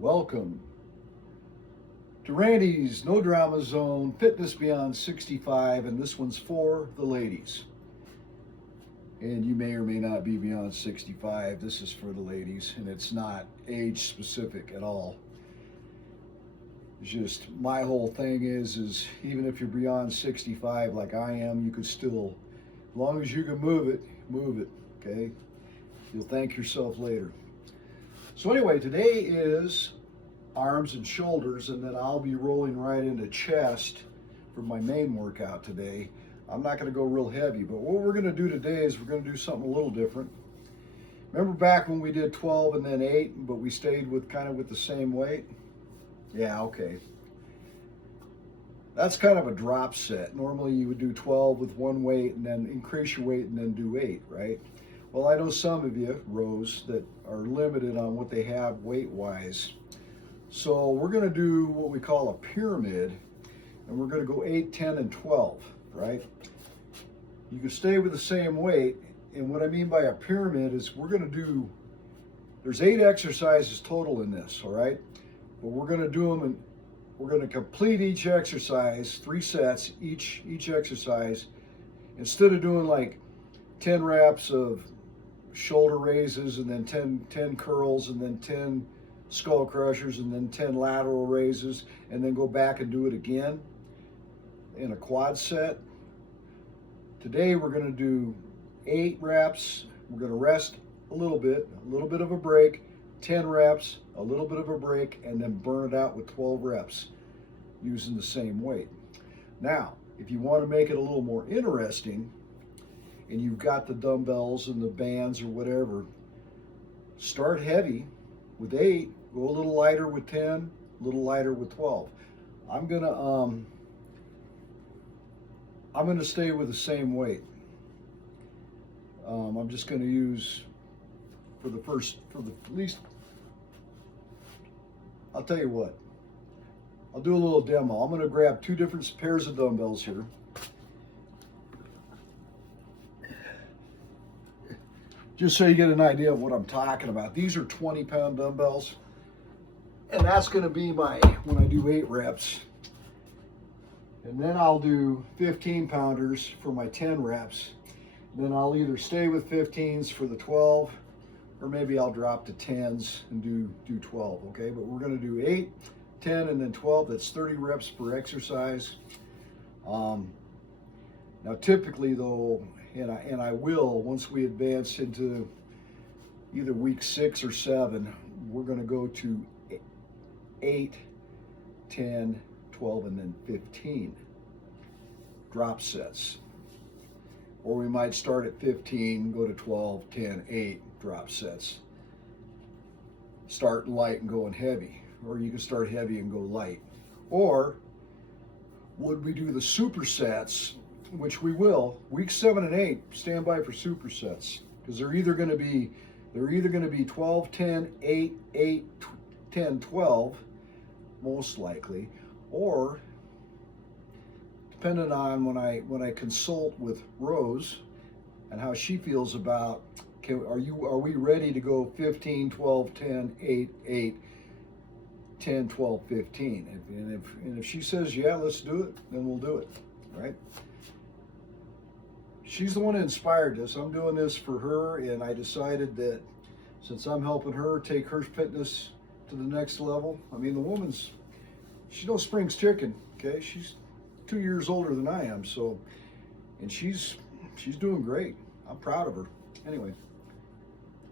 Welcome to Randy's No Drama Zone Fitness Beyond 65, and this one's for the ladies. And you may or may not be beyond 65. This is for the ladies, and it's not age specific at all. It's just my whole thing is even if you're beyond 65 like I am, you could still, as long as you can move it, okay? You'll thank yourself later. So anyway, today is arms and shoulders, and then I'll be rolling right into chest for my main workout today. I'm not going to go real heavy, but what we're going to do today is we're going to do something a little different. Remember back when we did 12 and then 8, but we stayed with kind of with the same weight? Yeah, okay. That's kind of a drop set. Normally you would do 12 with one weight and then increase your weight and then do 8, right? Well, I know some of you, Rose, that are limited on what they have weight-wise. So we're going to do what we call a pyramid, and we're going to go 8, 10, and 12, right? You can stay with the same weight, and what I mean by a pyramid is we're going to do, there's 8 exercises total in this, all right? But we're going to do them, and we're going to complete each exercise, 3 sets, each exercise, instead of doing like 10 reps of shoulder raises and then 10 curls and then 10 skull crushers and then 10 lateral raises and then go back and do it again in a quad set. Today we're going to do 8 reps. We're going to rest a little bit of a break, 10 reps, a little bit of a break, and then burn it out with 12 reps using the same weight. Now, if you want to make it a little more interesting, and you've got the dumbbells and the bands or whatever, start heavy with 8, go a little lighter with 10, a little lighter with 12. I'm gonna stay with the same weight. I'm just gonna use at least, I'll tell you what, I'll do a little demo. I'm gonna grab 2 different pairs of dumbbells here. Just so you get an idea of what I'm talking about. These are 20-pound dumbbells, and that's going to be when I do 8 reps. And then I'll do 15-pounders for my 10 reps. And then I'll either stay with 15s for the 12, or maybe I'll drop to 10s and do 12, okay? But we're going to do 8, 10, and then 12. That's 30 reps per exercise. Now, typically, though, and I will, once we advance into either week 6 or 7, we're going to go to 8, 10, 12, and then 15 drop sets. Or we might start at 15, go to 12, 10, 8 drop sets. Starting light and going heavy. Or you can start heavy and go light. Or would we do the supersets, which we will, week 7 and 8, stand by for supersets, because they're either going to be 12, 10, 8, 8, 10, 12, most likely, or depending on when I consult with Rose and how she feels about, are we ready to go 15, 12, 10, 8, 8, 10, 12, 15? And if she says, yeah, let's do it, then we'll do it, right? She's the one that inspired this. I'm doing this for her, and I decided that since I'm helping her take her fitness to the next level, I mean, the woman's, she's no Springs chicken, okay? She's 2 years older than I am, so, and she's doing great. I'm proud of her. Anyway,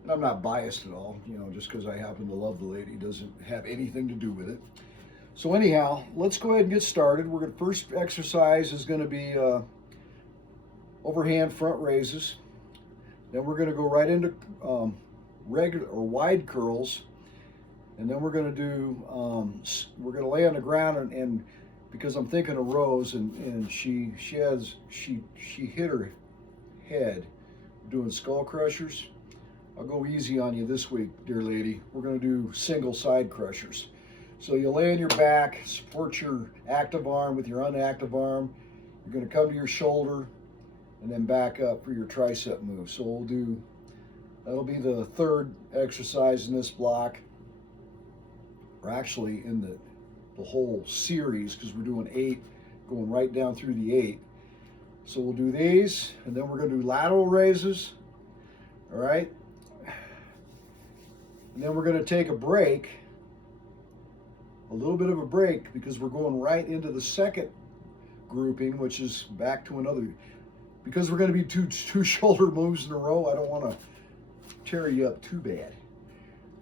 and I'm not biased at all, just because I happen to love the lady doesn't have anything to do with it. So anyhow, let's go ahead and get started. First exercise is going to be overhand front raises. Then we're going to go right into regular or wide curls, and then we're going to do we're going to lay on the ground, and because I'm thinking of Rose, and she hit her head doing skull crushers. I'll go easy on you this week, dear lady. We're going to do single side crushers. So you lay on your back, support your active arm with your inactive arm. You're going to come to your shoulder and then back up for your tricep move. So that'll be the 3rd exercise in this block. or actually in the whole series, because we're doing 8, going right down through the 8. So we'll do these, and then we're going to do lateral raises, all right? And then we're going to take a break, a little bit of a break, because we're going right into the second grouping, which is back to another, because we're going to be two shoulder moves in a row. I don't want to tear you up too bad.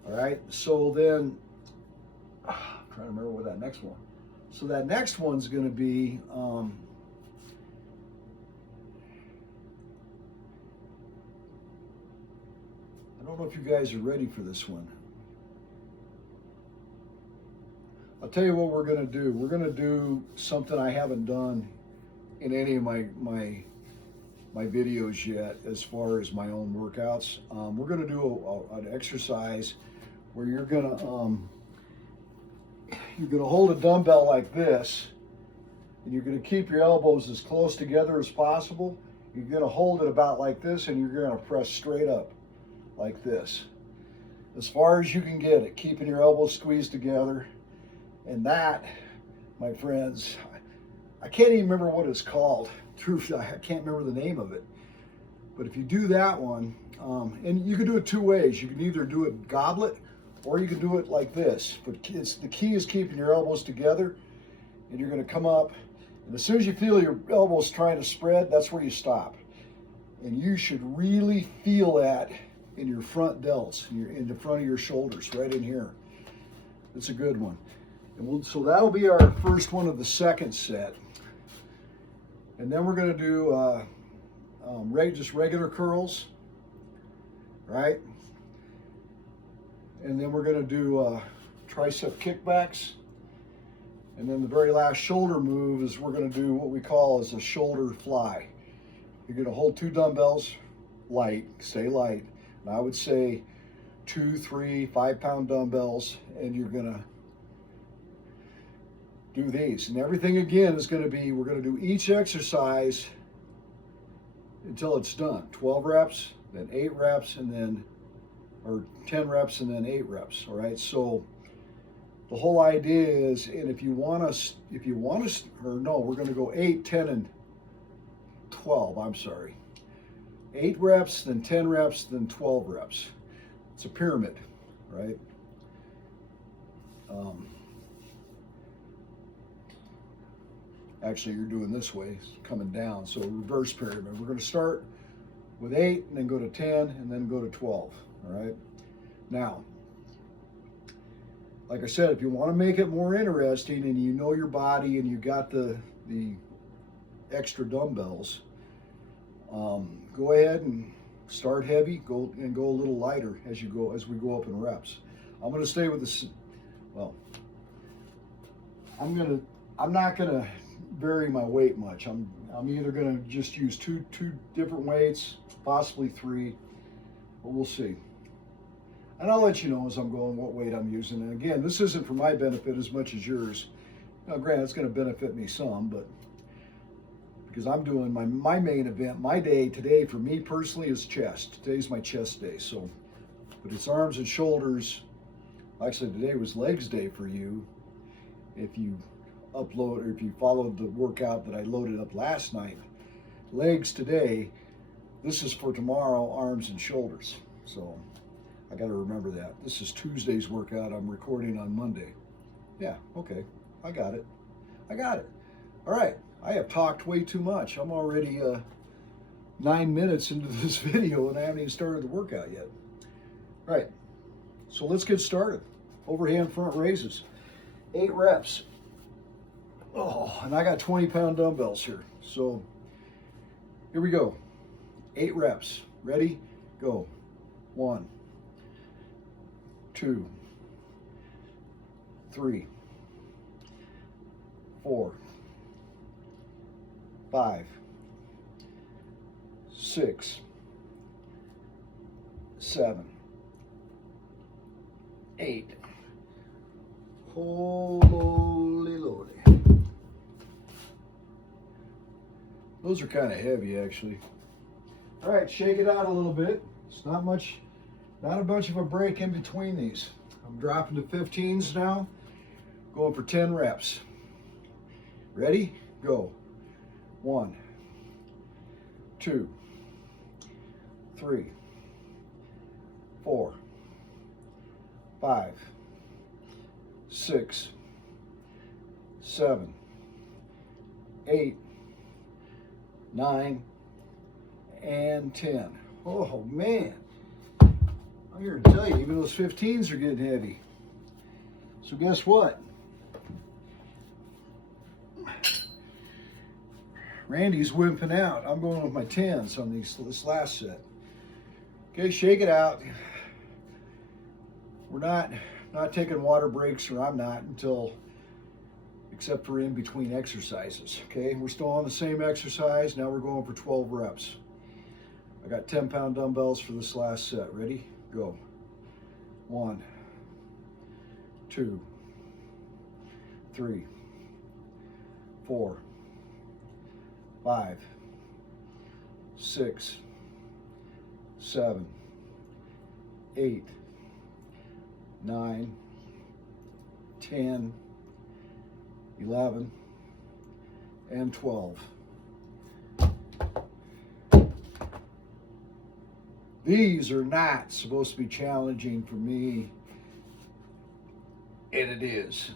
All right, so then I'm trying to remember what that next one. So that next one's going to be I don't know if you guys are ready for this one. I'll tell you what we're going to do. We're going to do something I haven't done in any of my videos yet, as far as my own workouts. We're going to do an exercise where you're going to hold a dumbbell like this, and you're going to keep your elbows as close together as possible. You're going to hold it about like this, and you're going to press straight up like this, as far as you can get it, keeping your elbows squeezed together. And that, my friends, I can't even remember what it's called. Truth, I can't remember the name of it. But if you do that one, and you can do it two ways. You can either do it goblet, or you can do it like this. But the key is keeping your elbows together, and you're going to come up. And as soon as you feel your elbows trying to spread, that's where you stop. And you should really feel that in your front delts, in the front of your shoulders, right in here. It's a good one. And so that'll be our first one of the second set. And then we're going to do just regular curls, right? And then we're going to do tricep kickbacks. And then the very last shoulder move is we're going to do what we call as a shoulder fly. You're going to hold 2 dumbbells, light, stay light. And I would say 2, 3, 5-pound dumbbells, and you're going to do these. And everything again is going to be, we're going to do each exercise until it's done. 12 reps, then 8 reps, and then, or 10 reps and then 8 reps. All right. So the whole idea is, and if you want us, or no, we're going to go 8, 10, and 12. I'm sorry. 8 reps, then 10 reps, then 12 reps. It's a pyramid, right? Actually, you're doing this way, coming down. So reverse pyramid. We're going to start with 8, and then go to 10, and then go to 12. All right. Now, like I said, if you want to make it more interesting, and you know your body, and you got the extra dumbbells, go ahead and start heavy. Go a little lighter as we go up in reps. I'm going to stay with this. Well, I'm not going to vary my weight much. I'm either going to just use two different weights, possibly 3, but we'll see. And I'll let you know as I'm going what weight I'm using. And again, this isn't for my benefit as much as yours. Now, granted, it's going to benefit me some, but because I'm doing my main event, my day today for me personally is chest. Today's my chest day. So, but it's arms and shoulders. Actually, today was legs day for you. If you upload, or if you followed the workout that I loaded up last night, legs today. This is for tomorrow, arms and shoulders. So I got to remember that. This is Tuesday's workout. I'm recording on Monday. Yeah, okay. I got it. All right. I have talked way too much. I'm already 9 minutes into this video, and I haven't even started the workout yet. All right. So let's get started. Overhand front raises. 8 reps. Oh, and I got 20-pound dumbbells here. So here we go. 8 reps. Ready? Go. 1, 2, 3, 4, 5, 6, 7, 8. Holy lordy. Those are kind of heavy, actually. All right, shake it out a little bit. It's not a bunch of a break in between these. I'm dropping to 15s now, going for 10 reps. Ready? Go. 1, 2, 3, 4, 5, 6, 7, 8, 9, and 10. Oh man, I'm here to tell you, even those 15s are getting heavy. So guess what? Randy's wimping out. I'm going with my 10s on this last set. Okay, shake it out. We're not taking water breaks, or I'm not, except for in between exercises. Okay, we're still on the same exercise. Now we're going for 12 reps. I got 10-pound dumbbells for this last set. Ready? Go. 1, 2, 3, 4, 5, 6, 7, 8, 9, 10, 11, and 12. These are not supposed to be challenging for me, and it is,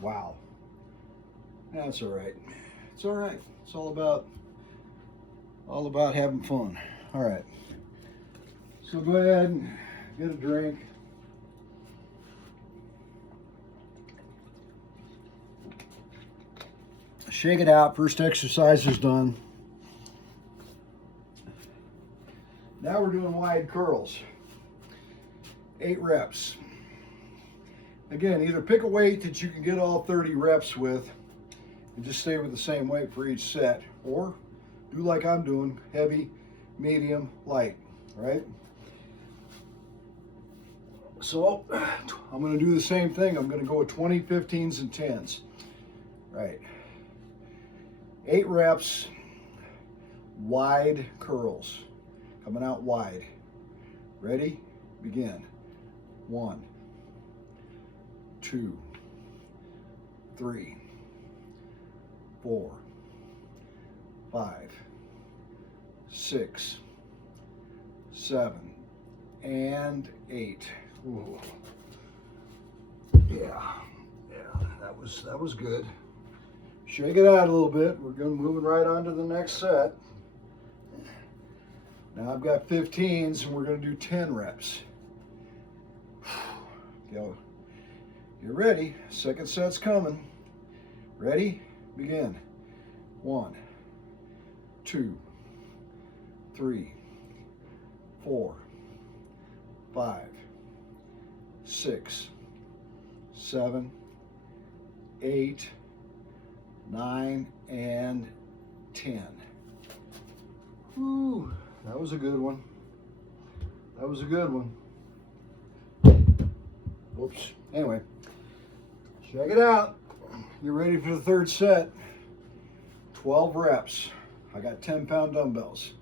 Wow. That's all right. It's all right. It's all about having fun. All right. So go ahead and get a drink. Shake it out. First exercise is done. Now we're doing wide curls. 8 reps. Again, either pick a weight that you can get all 30 reps with and just stay with the same weight for each set, or do like I'm doing, heavy, medium, light, right? So I'm going to do the same thing. I'm going to go with 20, 15s, and 10s. Right. 8 reps, wide curls. Coming out wide. Ready? Begin. 1, 2, 3, 4, 5, 6, 7, and 8. Ooh. Yeah, that was good. Shake it out a little bit. We're going moving right on to the next set. Now I've got 15s, and we're going to do 10 reps. Go. Get ready. Second set's coming. Ready? Begin. 1, 2, 3, 4, 5, 6, 7, 8, 9, and 10. Whew, that was a good one. That was a good one. Oops. Anyway, check it out. Get ready for the third set. 12 reps. I got 10-pound dumbbells.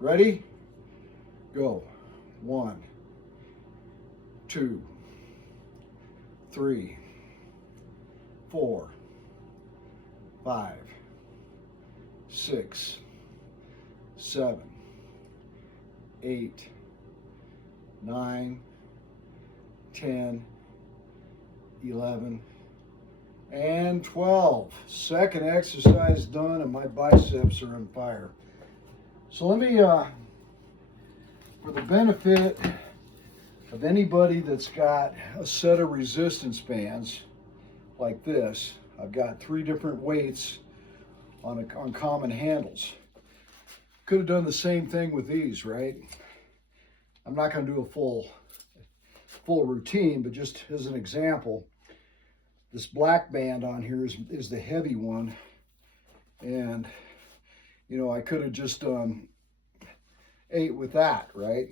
Ready? Go. 1, 2, 3, 4, 5, 6, 7, 8, 9, 10, 11, and 12. Second exercise done, and my biceps are on fire. So let me, for the benefit of anybody that's got a set of resistance bands like this, I've got 3 different weights on common handles. Could have done the same thing with these, right? I'm not going to do a full routine, but just as an example, this black band on here is the heavy one, and you know, I could have just done 8 with that, right?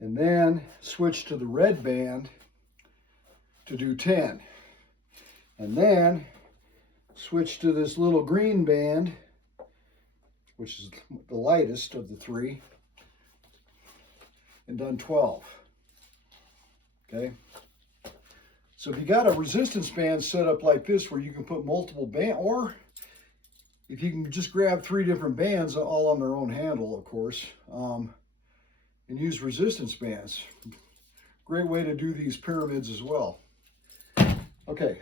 And then switch to the red band to do 10, and then switch to this little green band, which is the lightest of the 3, and done 12. Okay. So if you got a resistance band set up like this where you can put multiple bands, or if you can just grab 3 different bands all on their own handle, of course, and use resistance bands. Great way to do these pyramids as well. Okay,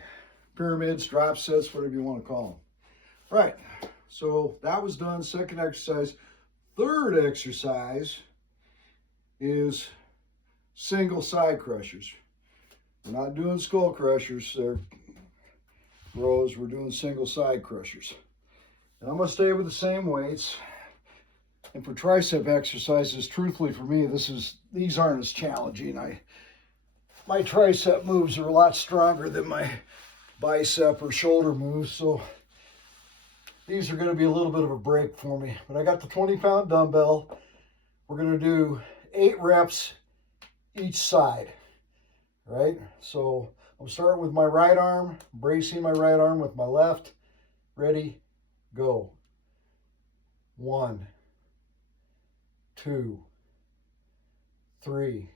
pyramids, drop sets, whatever you want to call them. Right, so that was done, second exercise. Third exercise is single side crushers. We're not doing skull crushers, they're rows, we're doing single side crushers. And I'm going to stay with the same weights. And for tricep exercises, truthfully for me, these aren't as challenging. My tricep moves are a lot stronger than my bicep or shoulder moves, so these are going to be a little bit of a break for me. But I got the 20-pound dumbbell. We're going to do 8 reps each side, right? So I'm starting with my right arm, bracing my right arm with my left. Ready, go. 1, 2, 3,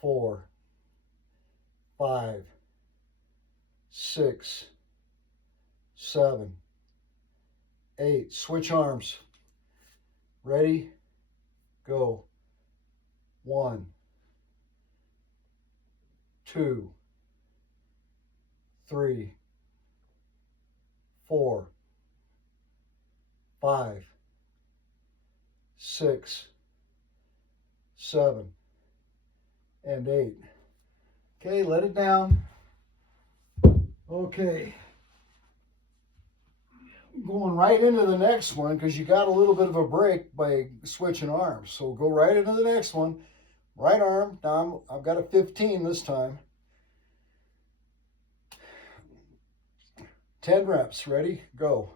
4, 5, 6, 7, 8. Switch arms. Ready, go. 1, 2, 3, 4, 5, 6, 7, and 8. Okay, let it down. Okay. Going right into the next one because you got a little bit of a break by switching arms. So go right into the next one. Right arm, now I've got a 15 this time. 10 reps, ready, go.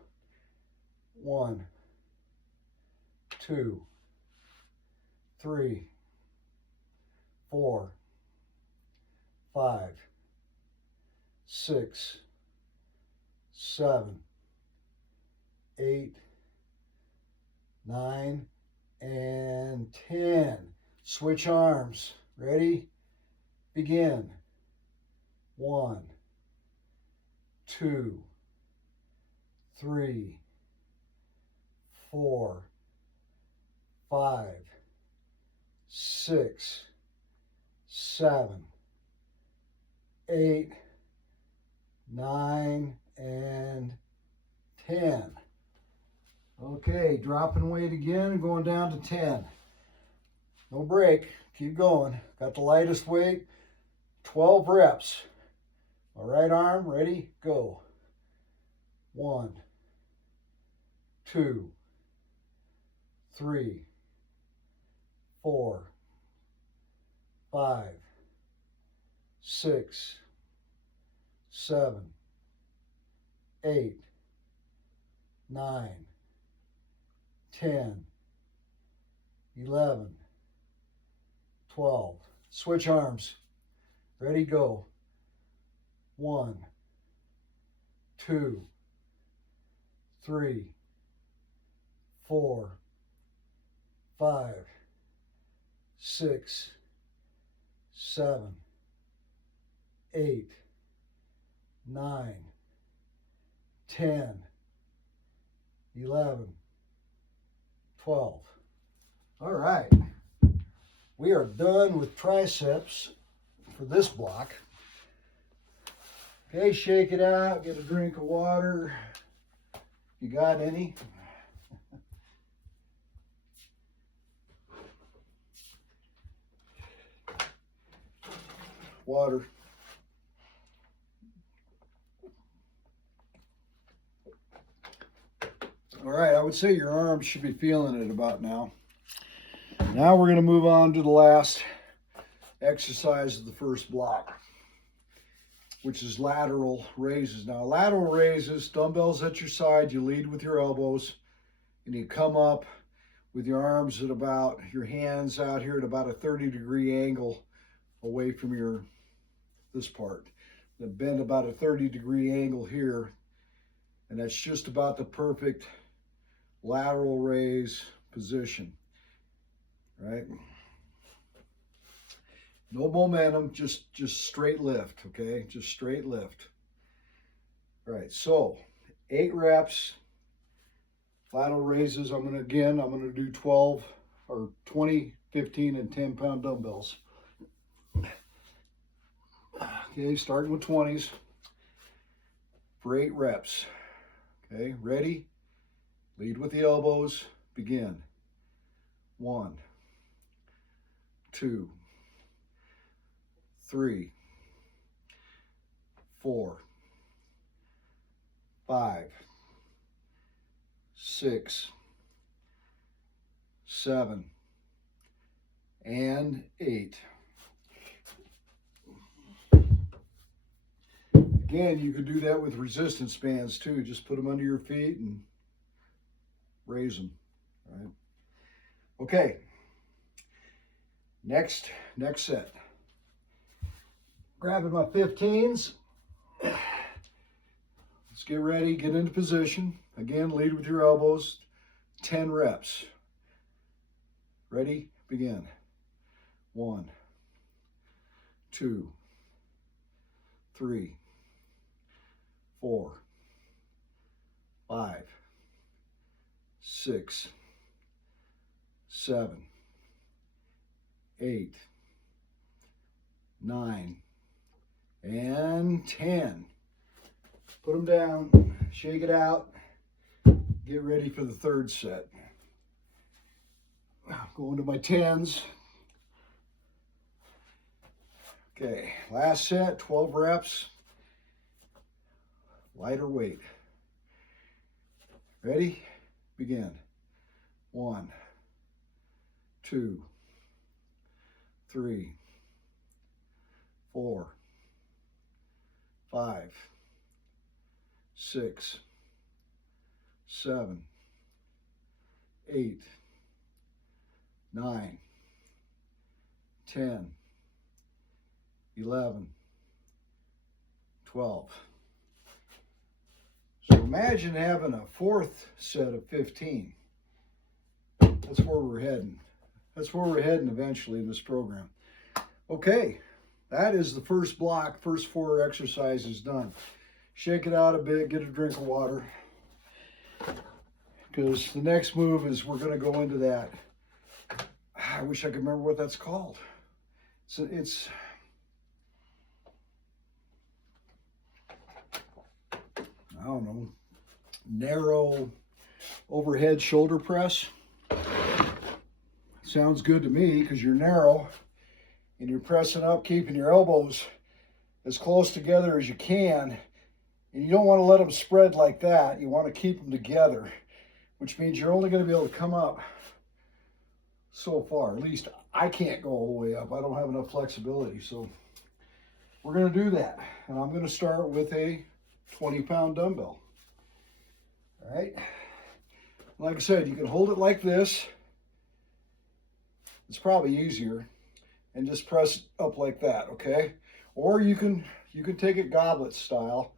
1, 2, 3, 4, 5, 6, 7, 8, 9, and 10. Switch arms. Ready? Begin. 1, 2, 3, 4, 5, 6, 7, 8, 9, and 10. Okay, dropping weight again and going down to 10. No break, keep going. Got the lightest weight, 12 reps. My right arm, ready, go. 1, 2, 3, 4, 5, 6, 7, 8, 9, 10, 11, 12. Switch arms. Ready, go. 1, 2, 3, 4, 5, 6, 7, 8, 9, 10, 11, 12. All right. We are done with triceps for this block. Okay, shake it out, get a drink of water. You got any? Water. All right, I would say your arms should be feeling it about now. Now we're going to move on to the last exercise of the first block, which is lateral raises. Now, lateral raises, dumbbells at your side, you lead with your elbows, and you come up with your arms at about, your hands out here at about a 30-degree angle away from this part. Then bend about a 30-degree angle here, and that's just about the perfect lateral raise position, right? No momentum, just straight lift, okay? Just straight lift. All right, so 8 reps, lateral raises. I'm gonna do 12 or 20, 15, and 10-pound dumbbells. Okay, starting with 20s for 8 reps. Okay, ready? Lead with the elbows, begin. 1, 2, 3, 4, 5, 6, 7, and 8. Again, you could do that with resistance bands too. Just put them under your feet and raise them. All right. Okay. Next set. Grabbing my 15s. Let's get ready, get into position. Again, lead with your elbows. 10 reps. Ready? Begin. 1, 2, 3, 4, 5, 6, 7, 8, 9, and 10. Put them down, shake it out, get ready for the third set. Going to my 10s. Okay, last set, 12 reps, lighter weight. Ready? Begin. 1, 2, 3, 4, 5, 6, 7, 8, 9, 10, 11, 12. So imagine having a fourth set of 15. That's where we're heading. That's where we're heading eventually in this program. Okay, that is the first block, first 4 exercises done. Shake it out a bit, get a drink of water. Because the next move is we're going to go into that. I wish I could remember what that's called. So it's I don't know, narrow overhead shoulder press. Sounds good to me because you're narrow and you're pressing up, keeping your elbows as close together as you can. And you don't want to let them spread like that. You want to keep them together, which means you're only going to be able to come up so far. At least I can't go all the way up. I don't have enough flexibility. So we're going to do that. And I'm going to start with a 20-pound dumbbell. All right. Like I said, you can hold it like this. It's probably easier. And just press up like that, okay? Or you can take it goblet style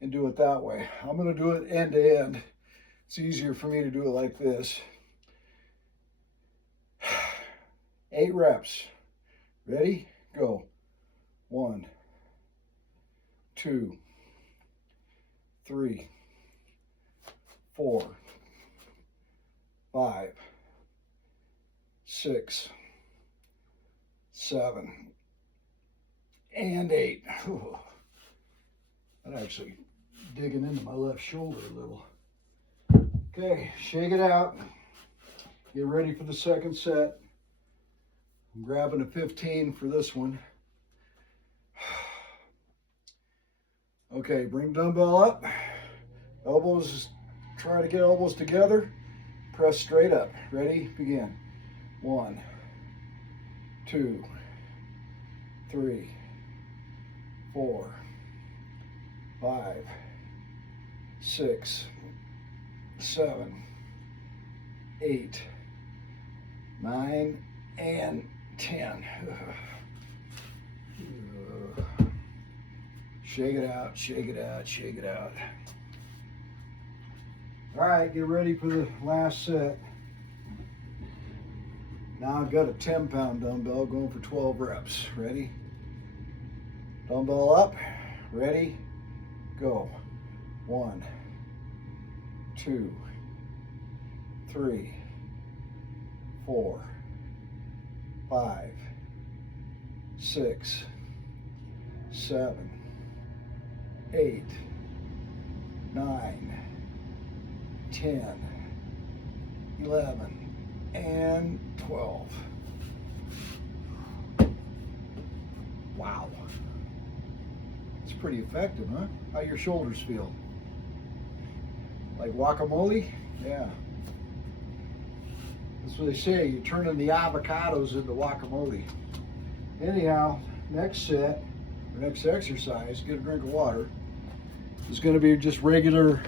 and do it that way. I'm going to do it end to end. It's easier for me to do it like this. 8 reps. Ready? Go. 1, 2, 3, 4, 5, 6, 7, and 8. Whew. That actually digging into my left shoulder a little. Okay, shake it out. Get ready for the second set. I'm grabbing a 15 for this one. Okay, bring dumbbell up. Elbows, try to get elbows together. Press straight up. Ready? Begin. 1, 2, 3, 4, 5, 6, 7, 8, 9, and 10. Shake it out, shake it out, shake it out. All right, get ready for the last set. Now I've got a 10-pound dumbbell going for 12 reps. Ready? Dumbbell up. Ready? Go. 1, 2, 3, 4, 5, 6, 7, 8, 9, 10, 11, and 12. Wow. It's pretty effective, huh? How your shoulders feel? Like guacamole? Yeah. That's what they say. You're turning the avocados into guacamole. Anyhow, next set, or next exercise, get a drink of water, is going to be just regular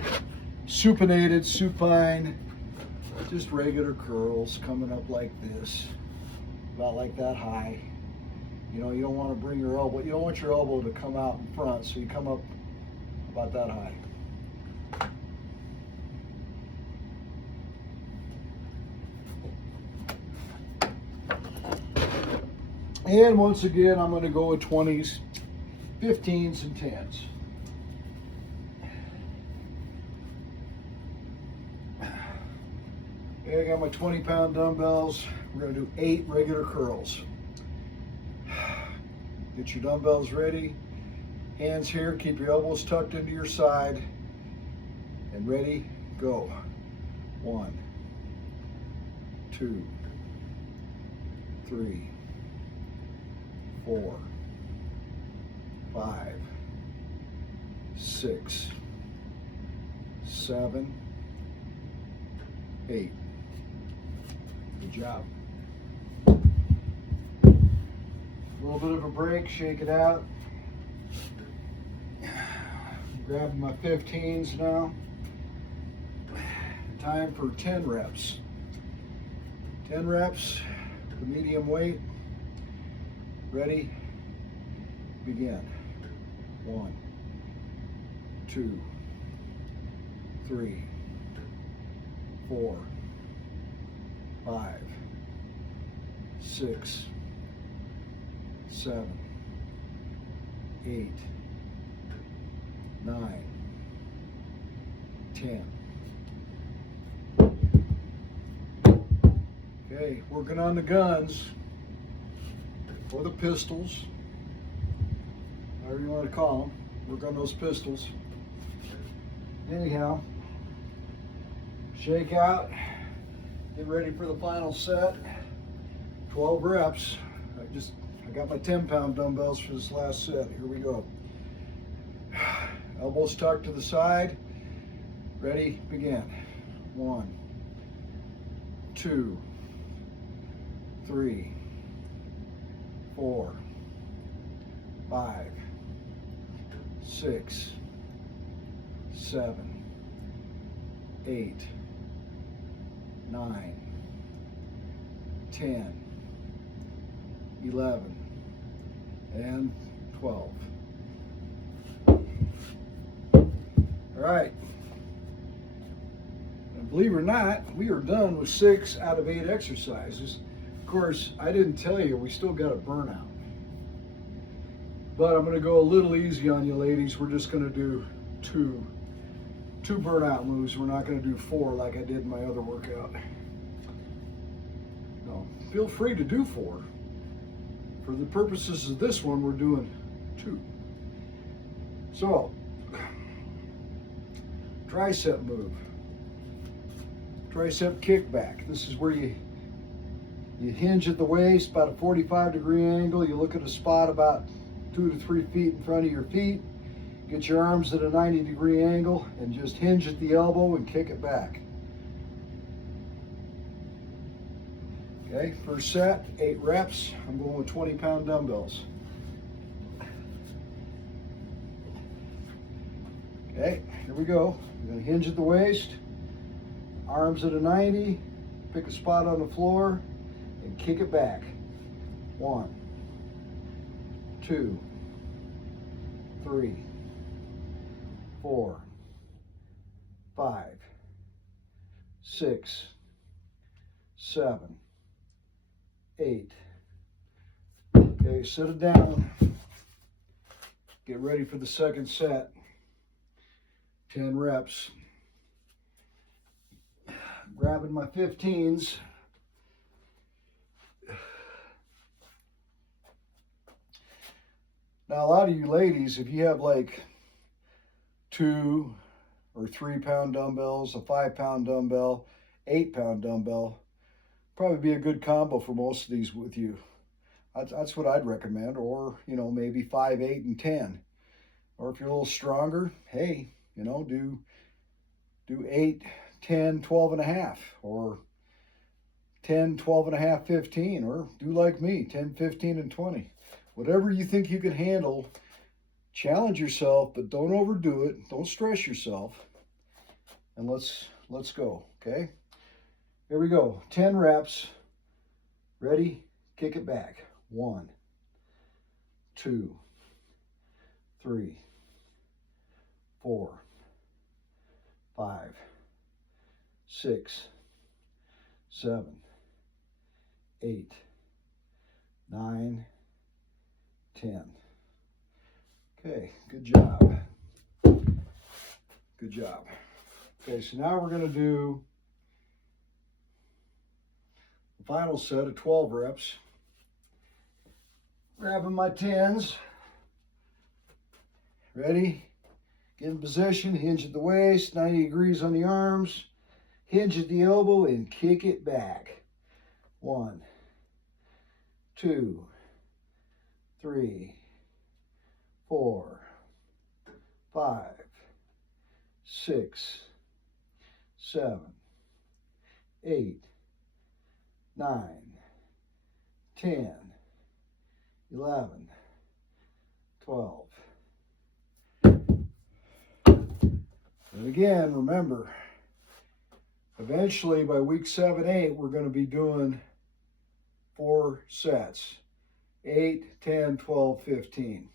supinated, supine, just regular curls coming up like this, about like that high. You know, you don't want to bring your elbow, you don't want your elbow to come out in front, so you come up about that high. And once again, I'm going to go with 20s, 15s, and 10s. Okay, I got my 20-pound dumbbells. We're going to do 8 regular curls. Get your dumbbells ready. Hands here, keep your elbows tucked into your side. And ready, go. 1, 2, 3, 4, 5, 6, 7, 8. Good job. A little bit of a break, shake it out. Grab my 15s now. Time for 10 reps. 10 reps, the medium weight. Ready? Begin. 1, 2, 3, 4, 5, 6, 7, 8, 9, 10. Okay, working on the guns or the pistols, however you want to call them. Work on those pistols. Anyhow, shake out, get ready for the final set. 12 reps. I got my 10-pound dumbbells for this last set. Here we go. Elbows tucked to the side. Ready, begin. 1, 2, 3, 4, 5, 6, 7, 8, 9, 10, 11, and 12. All right. And believe it or not, we are done with 6 out of 8 exercises. Of course, I didn't tell you, we still got a burnout. But I'm going to go a little easy on you ladies. We're just going to do two burnout moves. We're not going to do 4 like I did in my other workout. No, feel free to do 4. For the purposes of this one, we're doing 2. So, tricep move. Tricep kickback. This is where you hinge at the waist, about a 45-degree angle. You look at a spot about 2 to 3 feet in front of your feet. Get your arms at a 90-degree angle and just hinge at the elbow and kick it back. Okay, first set, 8 reps. I'm going with 20-pound dumbbells. Okay, here we go. You're going to hinge at the waist, arms at a 90, pick a spot on the floor, and kick it back. 1, 2, 3, 4, 5, 6, 7, 8. Okay, sit it down. Get ready for the second set. 10 reps. Grabbing my 15s. Now, a lot of you ladies, if you have like 2 or 3 pound dumbbells, a 5 pound dumbbell, 8 pound dumbbell, probably be a good combo for most of these with you. That's what I'd recommend. Or, you know, maybe 5, 8, and 10. Or if you're a little stronger, hey, you know, do 8, 10, 12 and a half, or 10, 12 and a half, 15, or do like me, 10, 15, and 20. Whatever you think you can handle, challenge yourself, but don't overdo it. Don't stress yourself. And let's go, okay? Here we go. 10 reps. Ready? Kick it back. 1, 2, 3, 4, 5, 6, 7, 8, 9, 10. Okay, good job. Good job. Okay, so now we're going to do the final set of 12 reps. Grabbing my 10s. Ready? Get in position, hinge at the waist, 90 degrees on the arms, hinge at the elbow, and kick it back. 1, 2, 3, 4, 5, 6, 7, 8, 9, 10, 11, 12. And again, remember, eventually by week 7, 8, we're going to be doing 4 sets. 8, 10, 12, 15.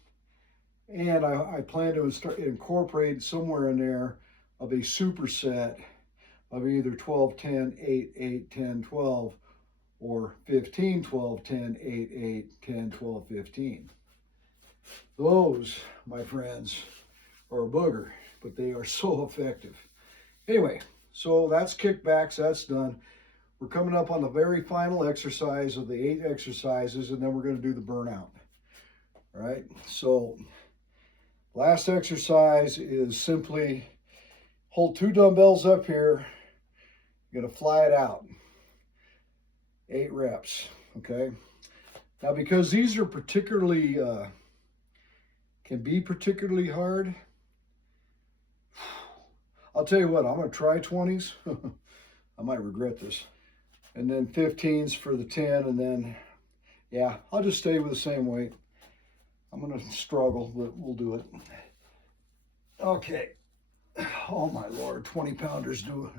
And I plan to incorporate somewhere in there of a superset of either 12, 10, 8, 8, 10, 12, or 15, 12, 10, 8, 8, 10, 12, 15. Those, my friends, are a booger, but they are so effective. Anyway, so that's kickbacks, that's done. We're coming up on the very final exercise of the 8 exercises, and then we're going to do the burnout. All right, so last exercise is simply hold 2 dumbbells up here. You're going to fly it out. 8 reps, okay? Now, because these are particularly, can be particularly hard, I'll tell you what, I'm going to try 20s. I might regret this. And then 15s for the 10, and then, yeah, I'll just stay with the same weight. I'm going to struggle, but we'll do it. Okay. Oh, my Lord, 20-pounders do it.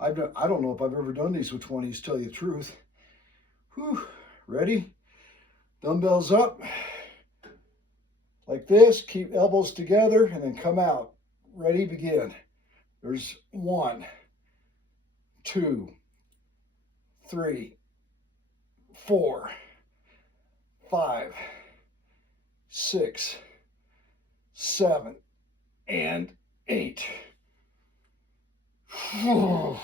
I don't know if I've ever done these with 20s, to tell you the truth. Whew. Ready? Dumbbells up. Like this. Keep elbows together, and then come out. Ready? Begin. There's 1, 2, 3, 4, 5, 6, 7, and 8. I don't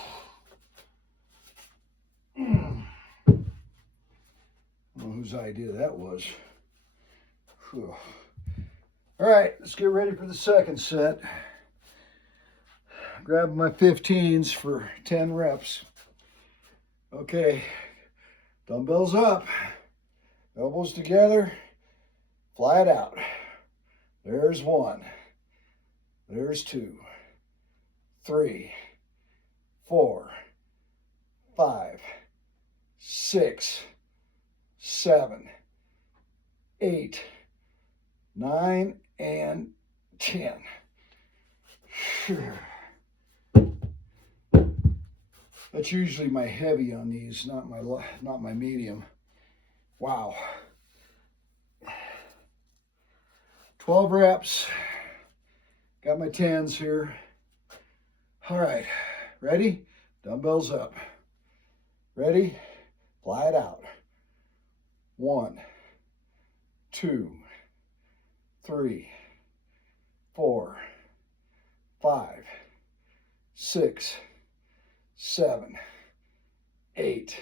know whose idea that was. All right, let's get ready for the second set. Grab my 15s for 10 reps. Okay, dumbbells up, elbows together, fly it out. There's 1, there's 2, 3, 4, 5, 6, 7, 8, 9, and 10. That's usually my heavy on these, not my medium. Wow. 12 reps. Got my 10s here. All right, ready? Dumbbells up. Ready? Fly it out. 1, 2, 3, 4, 5, 6, 7, 8,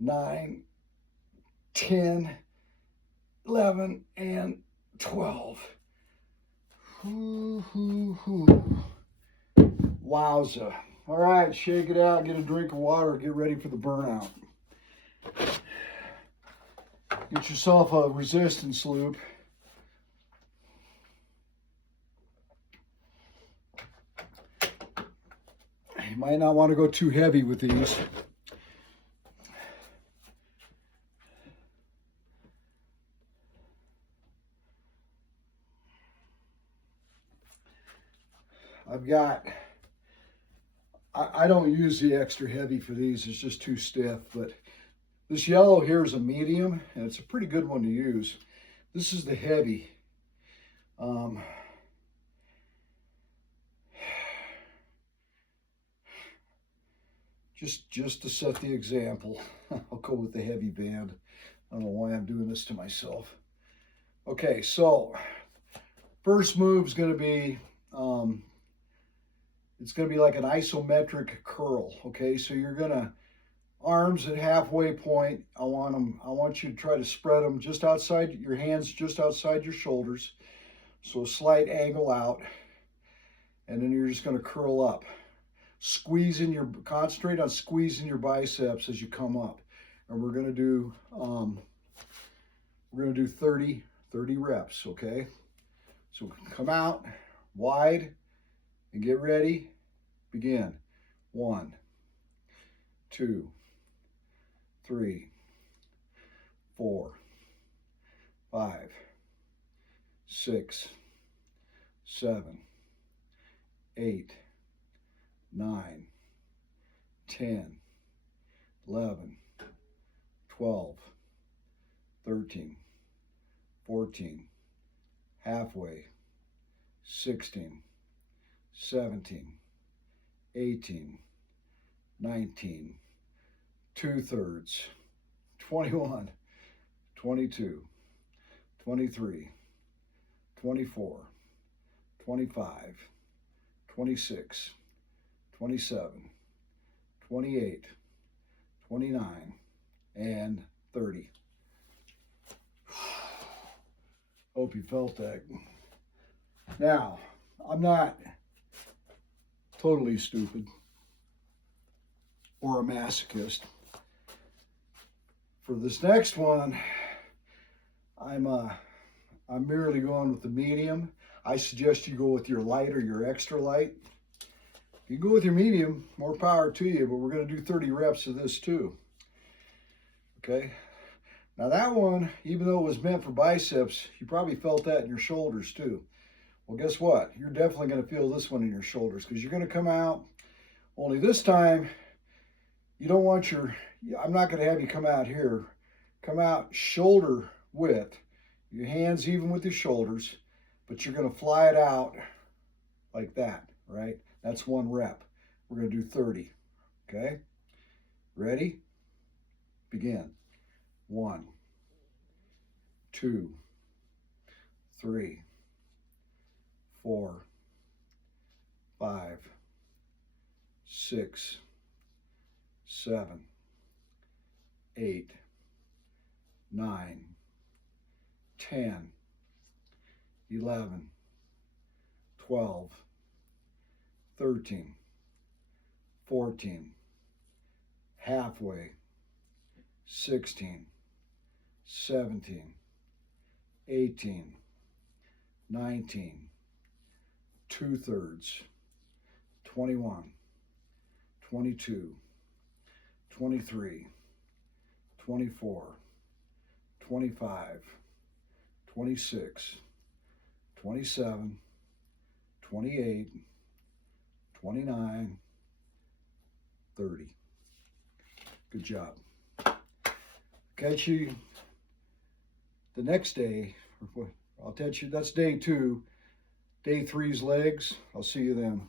9, 10, 11, and 12. Wowza. All right, shake it out, get a drink of water, get ready for the burnout. Get yourself a resistance loop. You might not want to go too heavy with these. I don't use the extra heavy for these, it's just too stiff, but this yellow here is a medium, and it's a pretty good one to use. This is the heavy. Just to set the example, I'll go with the heavy band. I don't know why I'm doing this to myself. Okay, so first move is going to be, it's going to be like an isometric curl. Okay, so you're going to arms at halfway point. I want you to try to spread them just outside your hands, just outside your shoulders. So a slight angle out, and then you're just going to curl up. Concentrate on squeezing your biceps as you come up. And we're going to do 30 reps, okay? So come out wide and get ready. Begin. 1, 2, 3, 4, 5, 6, 7, 8, 9, 10, 11, 12, 13, 14, halfway, 16, 17, 18, 19, 2/3, 21, 22, 23, 24, 25, 26, 27, 28, 29, and 30. Hope you felt that. Now, I'm not totally stupid or a masochist. For this next one, I'm merely going with the medium. I suggest you go with your light or your extra light. If you go with your medium, more power to you, but we're going to do 30 reps of this too. Okay? Now that one, even though it was meant for biceps, you probably felt that in your shoulders too. Well, guess what? You're definitely going to feel this one in your shoulders because you're going to come out, only this time, you don't want I'm not going to have you come out here. Come out shoulder width, your hands even with your shoulders, but you're going to fly it out like that, right? That's 1 rep. We're going to do 30, okay? Ready? Begin. 1, 2, 3, 4, 5, 6, 7, 8, 9, 10, 11, 12, 13, 14, halfway, 16, 17, 18, 19, 2/3, 21, 22, 23, 24, 25, 26, 27, 28, 29, 30. Good job. Catch you the next day. I'll catch you, that's day 2. Day 3's legs. I'll see you then.